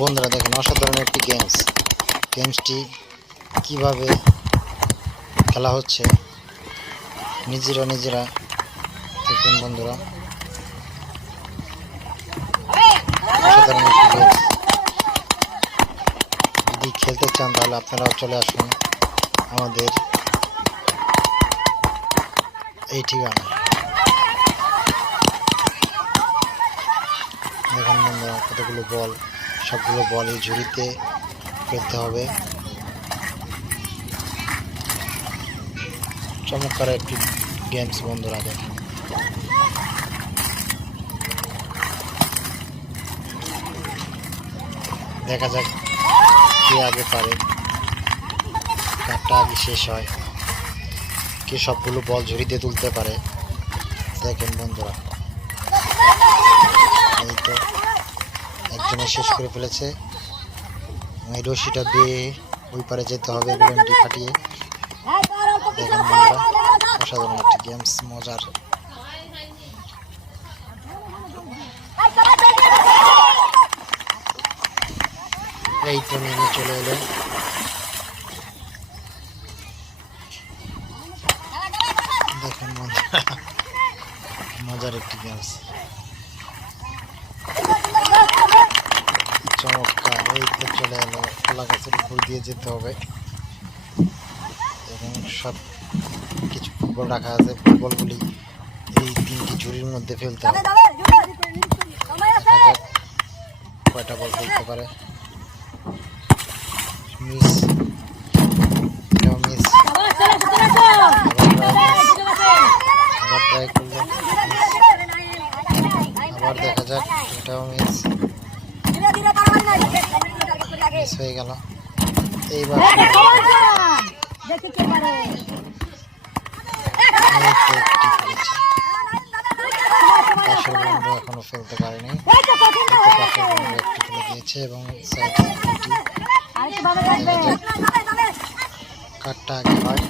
বন্ধুরা দেখেন অসাধারণ একটি গেমসটি কিভাবে খেলা হচ্ছে নিজেরা দেখুন বন্ধুরা, অসাধারণ একটি গেমস। যদি খেলতে চান তাহলে আপনারাও চলে আসুন আমাদের এই ঠিকানা। দেখুন বন্ধুরা কতগুলো বল, সবগুলো বল এই ঝুড়িতে ফেলতে হবে। চমৎকার একটি গেমস বন্ধুরা, দেখেন দেখা যাক কে আগে পারে, কারটা আগে শেষ হয়, কে সবগুলো বল ঝুড়িতে তুলতে পারে। দেখেন বন্ধুরা, এই তো একজনে শেষ করে ফেলেছে। এই রশিটা দিয়ে ওই পারে যেতে হবে বেলুনটি ফাটিয়ে। দেখেন বন্ধুরা অসাধারণ একটি গেমস, মজার। এই তো নেমে চলে এলেন। দেখেন বন্ধুরা মজার একটি গেমস, চমৎকার। এই তো চলে এলো, কলা গাছের উপর দিয়ে যেতে হবে এবং সব কিছু ফুটবল রাখা আছে। ফুটবলগুলি এই তিনটি ঝুড়ির মধ্যে ফেলতে হবে। দেখা যাক কয়টা বল ফেলতে পারে। মিস, এটাও মিস, আবার ট্রাই করলো, আবার দেখা যাক, এটাও মিস হয়ে গেল। এইবার পাশের বন্ধু এখনো ফেলতে পারেনি, পাশের বন্ধু একটি ফেলে দিয়েছে এবং সাইডে কাঠটা আগে হয়।